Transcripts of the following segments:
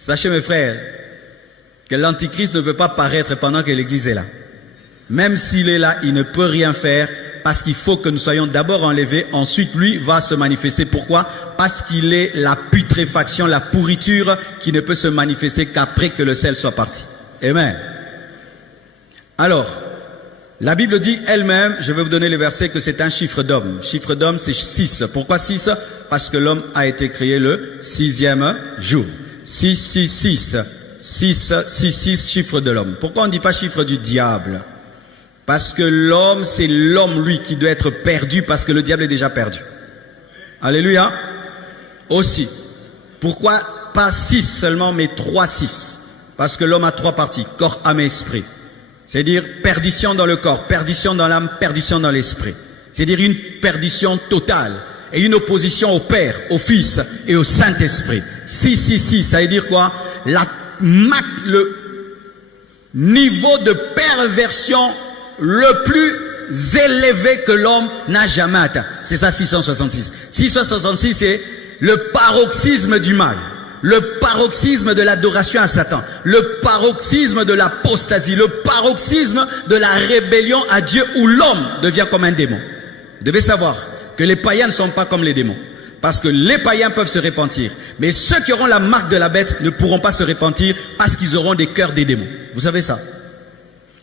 Sachez mes frères, que l'Antichrist ne peut pas paraître pendant que l'Église est là. Même s'il est là, il ne peut rien faire parce qu'il faut que nous soyons d'abord enlevés, ensuite lui va se manifester. Pourquoi? Parce qu'il est la putréfaction, la pourriture qui ne peut se manifester qu'après que le sel soit parti. Amen. Alors, la Bible dit elle-même, je vais vous donner le verset, que c'est un chiffre d'homme. Chiffre d'homme, c'est 6. Pourquoi 6? Parce que l'homme a été créé le 6e jour. 6, 6, 6. 6, 6, 6, chiffre de l'homme. Pourquoi on ne dit pas chiffre du diable? Parce que l'homme, c'est l'homme, lui, qui doit être perdu parce que le diable est déjà perdu. Alléluia. Aussi. Pourquoi pas 6 seulement, mais 3, 6? Parce que l'homme a 3 parties, corps, âme et esprit. C'est-à-dire perdition dans le corps, perdition dans l'âme, perdition dans l'esprit. C'est-à-dire une perdition totale et une opposition au Père, au Fils et au Saint-Esprit. 6, 6, 6, ça veut dire quoi? Le niveau de perversion le plus élevé que l'homme n'a jamais atteint. C'est ça 666. 666, c'est le paroxysme du mal. Le paroxysme de l'adoration à Satan, le paroxysme de l'apostasie, le paroxysme de la rébellion à Dieu où l'homme devient comme un démon. Vous devez savoir que les païens ne sont pas comme les démons. Parce que les païens peuvent se repentir. Mais ceux qui auront la marque de la bête ne pourront pas se repentir parce qu'ils auront des cœurs des démons. Vous savez ça?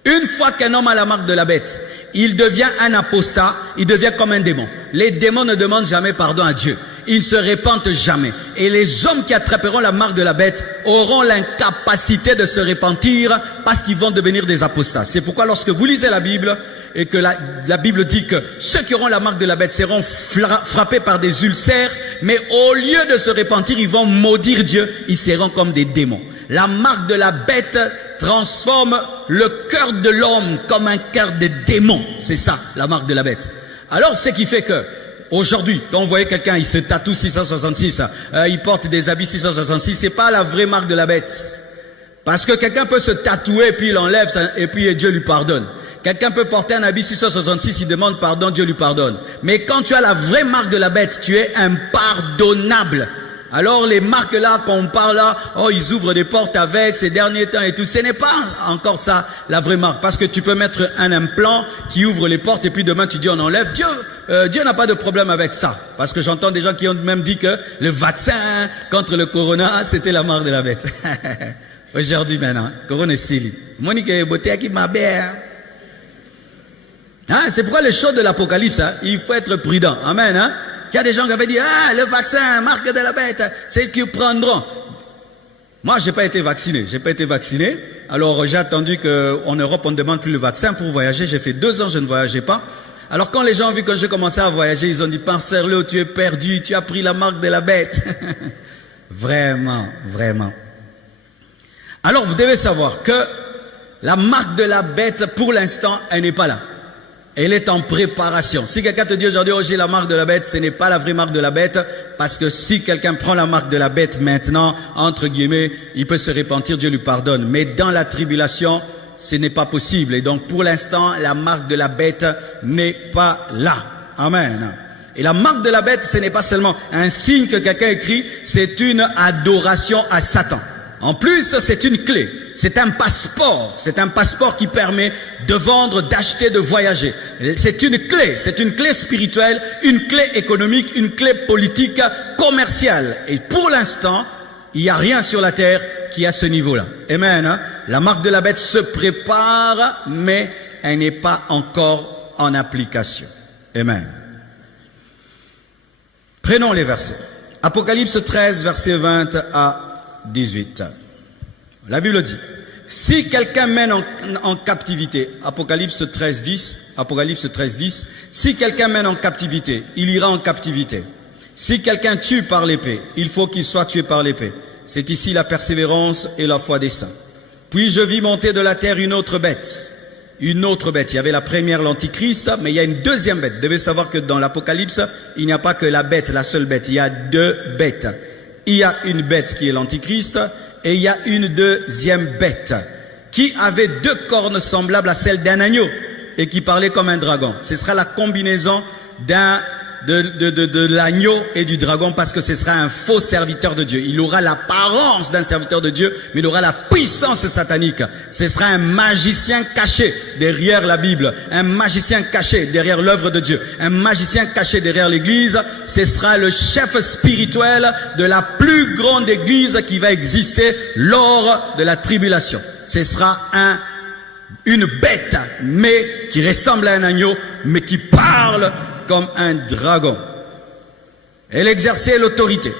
Une fois qu'un homme a la marque de la bête, il devient un apostat, il devient comme un démon. Les démons ne demandent jamais pardon à Dieu. Ils ne se repentent jamais. Et les hommes qui attraperont la marque de la bête auront l'incapacité de se repentir parce qu'ils vont devenir des apostats. C'est pourquoi lorsque vous lisez la Bible et que la Bible dit que ceux qui auront la marque de la bête seront frappés par des ulcères, mais au lieu de se repentir, ils vont maudire Dieu, ils seront comme des démons. La marque de la bête transforme le cœur de l'homme comme un cœur de démon. C'est ça, la marque de la bête. Alors, ce qui fait que aujourd'hui, quand vous voyez quelqu'un, il se tatoue 666, il porte des habits 666, c'est pas la vraie marque de la bête. Parce que quelqu'un peut se tatouer, puis il enlève, et puis Dieu lui pardonne. Quelqu'un peut porter un habit 666, il demande pardon, Dieu lui pardonne. Mais quand tu as la vraie marque de la bête, tu es impardonnable. Alors les marques là qu'on parle là, oh ils ouvrent des portes avec ces derniers temps et tout, ce n'est pas encore ça la vraie marque. Parce que tu peux mettre un implant qui ouvre les portes et puis demain tu dis on enlève. Dieu n'a pas de problème avec ça. Parce que j'entends des gens qui ont même dit que le vaccin contre le corona c'était la marque de la bête. Aujourd'hui maintenant, corona c'est Monique beauté qui m'a bien. Hein, c'est pourquoi les choses de l'Apocalypse, hein, il faut être prudent. Amen. Hein? Il y a des gens qui avaient dit, ah, le vaccin, marque de la bête, c'est eux qui prendront. Moi, j'ai pas été vacciné. Alors, j'ai attendu qu'en Europe, on ne demande plus le vaccin pour voyager. J'ai fait 2 ans, je ne voyageais pas. Alors, quand les gens ont vu que j'ai commencé à voyager, ils ont dit, Parcerlo, tu es perdu, tu as pris la marque de la bête. Vraiment, vraiment. Alors, vous devez savoir que la marque de la bête, pour l'instant, elle n'est pas là. Elle est en préparation. Si quelqu'un te dit aujourd'hui, oh j'ai la marque de la bête, ce n'est pas la vraie marque de la bête, parce que si quelqu'un prend la marque de la bête maintenant, entre guillemets, il peut se repentir, Dieu lui pardonne. Mais dans la tribulation, ce n'est pas possible. Et donc pour l'instant, la marque de la bête n'est pas là. Amen. Et la marque de la bête, ce n'est pas seulement un signe que quelqu'un écrit, c'est une adoration à Satan. En plus, c'est une clé. C'est un passeport qui permet de vendre, d'acheter, de voyager. C'est une clé spirituelle, une clé économique, une clé politique, commerciale. Et pour l'instant, il n'y a rien sur la terre qui a ce niveau-là. Amen. Hein? La marque de la bête se prépare, mais elle n'est pas encore en application. Amen. Prenons les versets. Apocalypse 13, versets 20 à 18. La Bible dit, si quelqu'un mène en captivité, Apocalypse 13, 10, si quelqu'un mène en captivité, il ira en captivité. Si quelqu'un tue par l'épée, il faut qu'il soit tué par l'épée. C'est ici la persévérance et la foi des saints. Puis je vis monter de la terre une autre bête. Il y avait la première, l'Antichrist, mais il y a une deuxième bête. Vous devez savoir que dans l'Apocalypse, il n'y a pas que la bête, la seule bête. Il y a 2 bêtes. Il y a une bête qui est l'Antichrist et il y a une deuxième bête qui avait 2 cornes semblables à celles d'un agneau et qui parlait comme un dragon. Ce sera la combinaison d'un de l'agneau et du dragon, parce que ce sera un faux serviteur de Dieu. Il aura l'apparence d'un serviteur de Dieu, mais il aura la puissance satanique. Ce sera un magicien caché derrière la Bible, un magicien caché derrière l'œuvre de Dieu, un magicien caché derrière l'église. Ce sera le chef spirituel de la plus grande église qui va exister lors de la tribulation. Ce sera une bête, mais qui ressemble à un agneau, mais qui parle comme un dragon. Elle exerçait l'autorité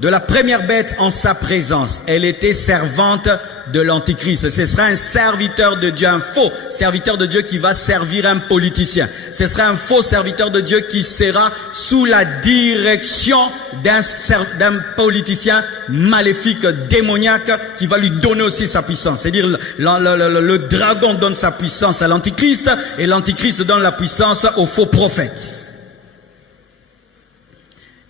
de la première bête en sa présence. Elle était servante de l'Antichrist. Ce sera un serviteur de Dieu, un faux serviteur de Dieu qui va servir un politicien. Ce sera un faux serviteur de Dieu qui sera sous la direction d'un politicien maléfique, démoniaque, qui va lui donner aussi sa puissance. C'est-à-dire le dragon donne sa puissance à l'Antichrist et l'Antichrist donne la puissance au faux prophète.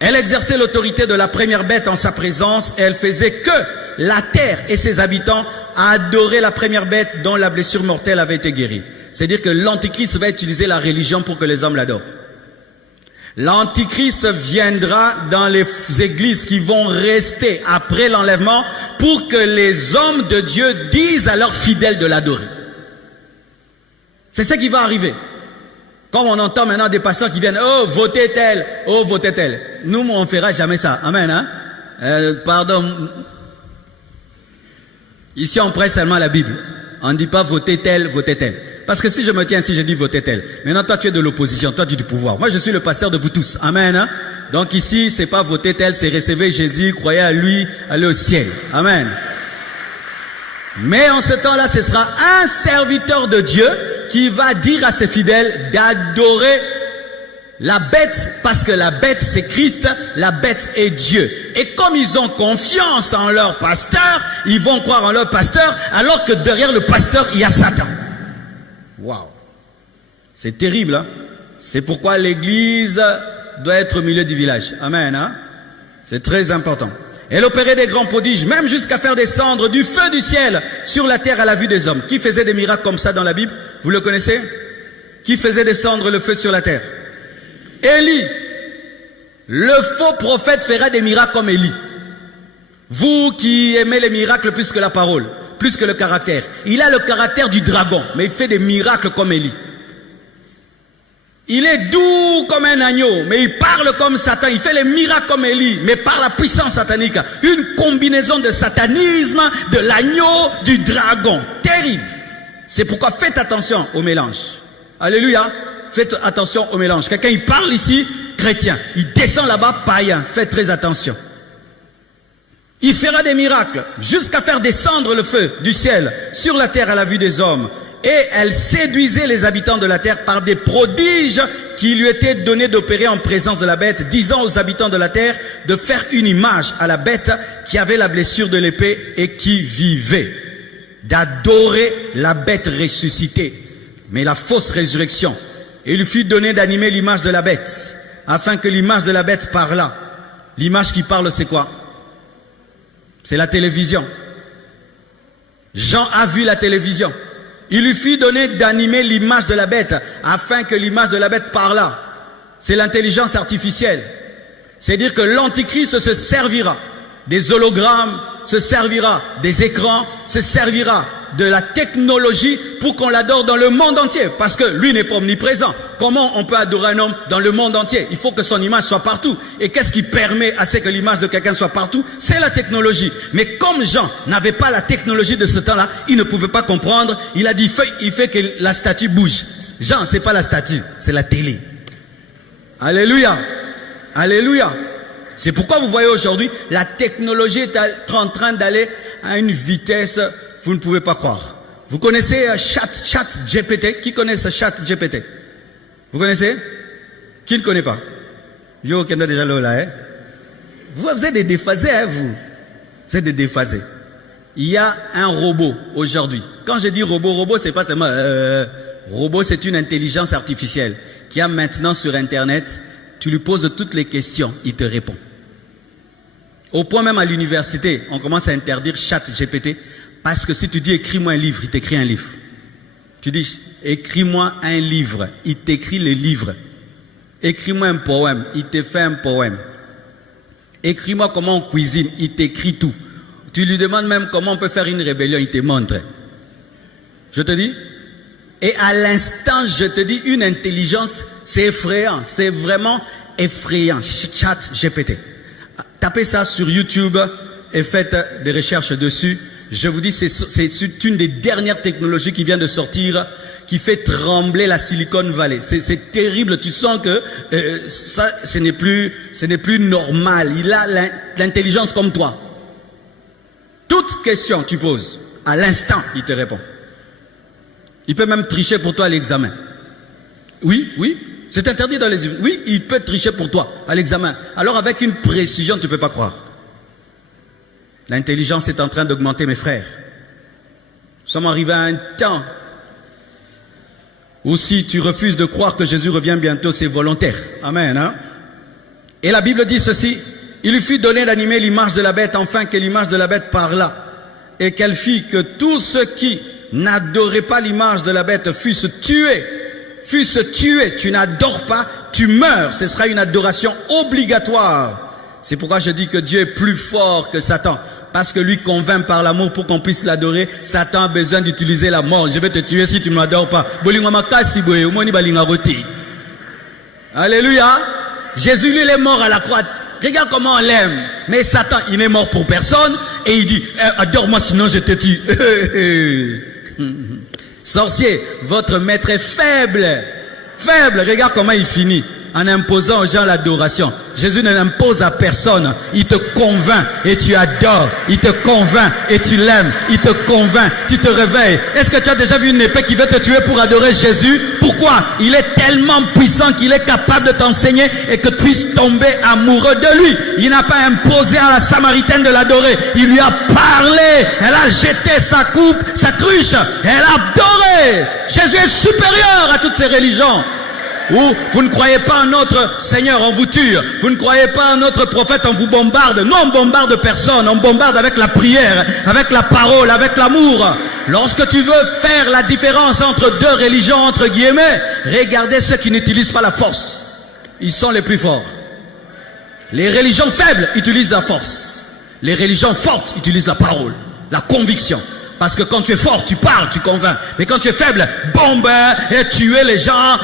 Elle exerçait l'autorité de la première bête en sa présence et elle faisait que la terre et ses habitants adoraient la première bête dont la blessure mortelle avait été guérie. C'est-à-dire que l'Antichrist va utiliser la religion pour que les hommes l'adorent. L'Antichrist viendra dans les églises qui vont rester après l'enlèvement pour que les hommes de Dieu disent à leurs fidèles de l'adorer. C'est ce qui va arriver. Comme on entend maintenant des pasteurs qui viennent, oh, votez tel, oh, votez tel. Nous, on ne fera jamais ça. Amen, hein? Pardon. Ici, on prête seulement la Bible. On ne dit pas votez tel, votez tel. Parce que si je me tiens ici, je dis votez tel. Maintenant, toi, tu es de l'opposition, toi, tu es du pouvoir. Moi, je suis le pasteur de vous tous. Amen, hein? Donc ici, c'est pas voter tel, c'est recevoir Jésus, croyez à lui, aller au ciel. Amen. Mais en ce temps-là, ce sera un serviteur de Dieu qui va dire à ses fidèles d'adorer la bête, parce que la bête c'est Christ, la bête est Dieu. Et comme ils ont confiance en leur pasteur, ils vont croire en leur pasteur, alors que derrière le pasteur, il y a Satan. Waouh! C'est terrible, hein? C'est pourquoi l'église doit être au milieu du village. Amen, hein? C'est très important. Elle opérait des grands prodiges, même jusqu'à faire descendre du feu du ciel sur la terre à la vue des hommes. Qui faisait des miracles comme ça dans la Bible? Vous le connaissez? Qui faisait descendre le feu sur la terre? Élie. Le faux prophète fera des miracles comme Élie. Vous qui aimez les miracles plus que la parole, plus que le caractère. Il a le caractère du dragon, mais il fait des miracles comme Élie. Il est doux comme un agneau, mais il parle comme Satan. Il fait les miracles comme Élie, mais par la puissance satanique. Une combinaison de satanisme, de l'agneau, du dragon. Terrible. C'est pourquoi faites attention au mélange. Alléluia. Faites attention au mélange. Quelqu'un, il parle ici, chrétien. Il descend là-bas, païen. Faites très attention. Il fera des miracles jusqu'à faire descendre le feu du ciel sur la terre à la vue des hommes. Et elle séduisait les habitants de la terre par des prodiges qui lui étaient donnés d'opérer en présence de la bête, disant aux habitants de la terre de faire une image à la bête qui avait la blessure de l'épée et qui vivait, d'adorer la bête ressuscitée, mais la fausse résurrection. Et il lui fut donné d'animer l'image de la bête, afin que l'image de la bête parlât. L'image qui parle, c'est quoi? C'est la télévision. Jean a vu la télévision. Il lui fut donné d'animer l'image de la bête, afin que l'image de la bête parlât. C'est l'intelligence artificielle. C'est-à-dire que l'Antichrist se servira des hologrammes, se servira des écrans, se servira de la technologie pour qu'on l'adore dans le monde entier. Parce que lui n'est pas omniprésent. Comment on peut adorer un homme dans le monde entier? Il faut que son image soit partout. Et qu'est-ce qui permet à ce que l'image de quelqu'un soit partout? C'est la technologie. Mais comme Jean n'avait pas la technologie de ce temps-là, il ne pouvait pas comprendre. Il a dit, il fait que la statue bouge. Jean, c'est pas la statue, c'est la télé. Alléluia. Alléluia. C'est pourquoi vous voyez aujourd'hui, la technologie est en train d'aller à une vitesse, vous ne pouvez pas croire. Vous connaissez ChatGPT? Qui connaît ce ChatGPT? Vous connaissez? Qui ne connaît pas? Yo, qui est déjà là, hein? Vous êtes des déphasés, hein, vous? Vous êtes des déphasés. Il y a un robot aujourd'hui. Quand je dis robot, c'est pas seulement... robot, c'est une intelligence artificielle qui a maintenant sur Internet, tu lui poses toutes les questions, il te répond. Au point même à l'université, on commence à interdire ChatGPT parce que si tu dis écris-moi un livre, il t'écrit un livre. Tu dis écris-moi un livre, il t'écrit le livre. Écris-moi un poème, il te fait un poème. Écris-moi comment on cuisine, il t'écrit tout. Tu lui demandes même comment on peut faire une rébellion, il te montre. Je te dis. Et à l'instant, je te dis, une intelligence, c'est effrayant. C'est vraiment effrayant. Chat GPT. Tapez ça sur YouTube et faites des recherches dessus. Je vous dis, c'est une des dernières technologies qui vient de sortir, qui fait trembler la Silicon Valley. C'est terrible. Tu sens que ça, ce n'est plus normal. Il a l'intelligence comme toi. Toute question tu poses, à l'instant, il te répond. Il peut même tricher pour toi à l'examen. Oui, oui, c'est interdit dans les... Oui, il peut tricher pour toi à l'examen. Alors avec une précision, tu ne peux pas croire. L'intelligence est en train d'augmenter, mes frères. Nous sommes arrivés à un temps où si tu refuses de croire que Jésus revient bientôt, c'est volontaire. Amen. Hein? Et la Bible dit ceci. Il lui fut donné d'animer l'image de la bête, afin que l'image de la bête parlât, et qu'elle fit que tous ceux qui n'adoraient pas l'image de la bête fussent tués. Tu n'adores pas, tu meurs. Ce sera une adoration obligatoire. C'est pourquoi je dis que Dieu est plus fort que Satan. Parce que lui convainc par l'amour pour qu'on puisse l'adorer. Satan a besoin d'utiliser la mort. Je vais te tuer si tu ne m'adores pas. Alléluia. Jésus, lui, il est mort à la croix. Regarde comment on l'aime. Mais Satan, il n'est mort pour personne. Et il dit, adore-moi sinon je te tue. Sorcier, votre maître est faible. Faible, regarde comment il finit. En imposant aux gens l'adoration. Jésus ne l'impose à personne. Il te convainc et tu adores. Il te convainc et tu l'aimes. Il te convainc, tu te réveilles. Est-ce que tu as déjà vu une épée qui veut te tuer pour adorer Jésus? Pourquoi? Il est tellement puissant qu'il est capable de t'enseigner et que tu puisses tomber amoureux de lui. Il n'a pas imposé à la Samaritaine de l'adorer. Il lui a parlé. Elle a jeté sa coupe, sa cruche. Elle a adoré. Jésus est supérieur à toutes ces religions. Ou vous ne croyez pas en notre Seigneur, on vous tue. Vous ne croyez pas en notre prophète, on vous bombarde. Non, on bombarde personne. On bombarde avec la prière, avec la parole, avec l'amour. Lorsque tu veux faire la différence entre deux religions, entre guillemets, regardez ceux qui n'utilisent pas la force. Ils sont les plus forts. Les religions faibles utilisent la force. Les religions fortes utilisent la parole, la conviction. Parce que quand tu es fort, tu parles, tu convaincs. Mais quand tu es faible, bombe et tuer les gens.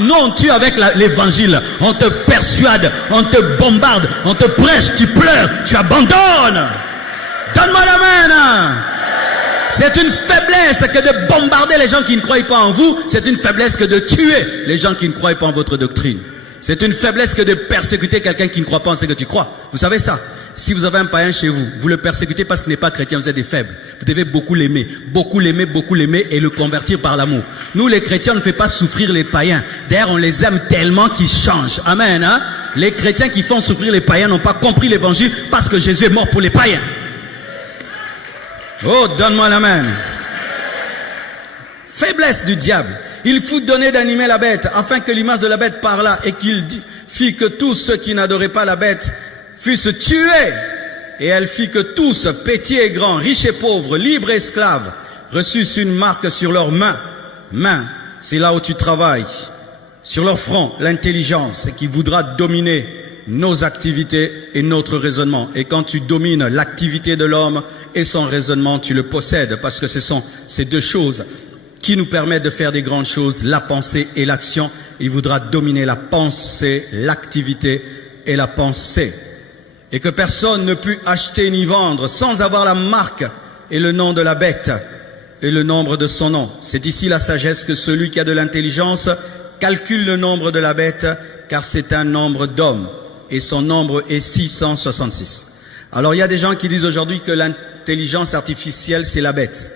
Non, on tue avec l'évangile. On te persuade, on te bombarde, on te prêche, tu pleures, tu abandonnes. Donne-moi la main. C'est une faiblesse que de bombarder les gens qui ne croient pas en vous. C'est une faiblesse que de tuer les gens qui ne croient pas en votre doctrine. C'est une faiblesse que de persécuter quelqu'un qui ne croit pas en ce que tu crois. Vous savez ça? Si vous avez un païen chez vous, vous le persécutez parce qu'il n'est pas chrétien, vous êtes des faibles. Vous devez beaucoup l'aimer et le convertir par l'amour. Nous, les chrétiens, on ne fait pas souffrir les païens. D'ailleurs, on les aime tellement qu'ils changent. Amen. Hein? Les chrétiens qui font souffrir les païens n'ont pas compris l'évangile parce que Jésus est mort pour les païens. Oh, donne-moi la main. Faiblesse du diable. Il fut donné d'animer la bête afin que l'image de la bête parlât et qu'il fit que tous ceux qui n'adoraient pas la bête fussent tués. Et elle fit que tous, petits et grands, riches et pauvres, libres et esclaves, reçussent une marque sur leurs mains. Mains, c'est là où tu travailles. Sur leur front, l'intelligence qui voudra dominer nos activités et notre raisonnement. Et quand tu domines l'activité de l'homme et son raisonnement, tu le possèdes parce que ce sont ces deux choses qui nous permettent de faire des grandes choses, la pensée et l'action. Il voudra dominer la pensée, l'activité et la pensée. Et que personne ne put acheter ni vendre sans avoir la marque et le nom de la bête et le nombre de son nom. C'est ici la sagesse que celui qui a de l'intelligence calcule le nombre de la bête, car c'est un nombre d'hommes et son nombre est 666. Alors il y a des gens qui disent aujourd'hui que l'intelligence artificielle c'est la bête.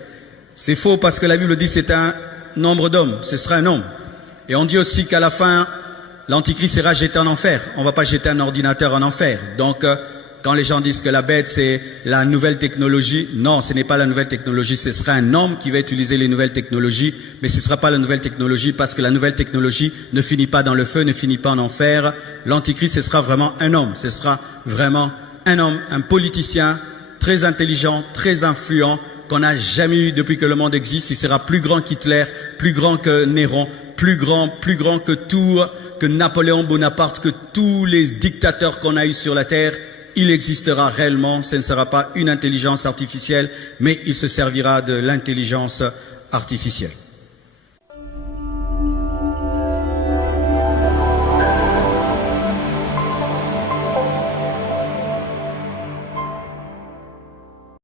C'est faux parce que la Bible dit c'est un nombre d'hommes, ce sera un homme. Et on dit aussi qu'à la fin, l'Antichrist sera jeté en enfer. On ne va pas jeter un ordinateur en enfer. Donc, quand les gens disent que la bête, c'est la nouvelle technologie, non, ce n'est pas la nouvelle technologie. Ce sera un homme qui va utiliser les nouvelles technologies, mais ce ne sera pas la nouvelle technologie parce que la nouvelle technologie ne finit pas dans le feu, ne finit pas en enfer. L'Antichrist, ce sera vraiment un homme. Ce sera vraiment un homme, un politicien très intelligent, très influent, qu'on n'a jamais eu depuis que le monde existe. Il sera plus grand qu'Hitler, plus grand que Néron, plus grand que que Napoléon Bonaparte, que tous les dictateurs qu'on a eus sur la terre, il existera réellement. Ce ne sera pas une intelligence artificielle, mais il se servira de l'intelligence artificielle.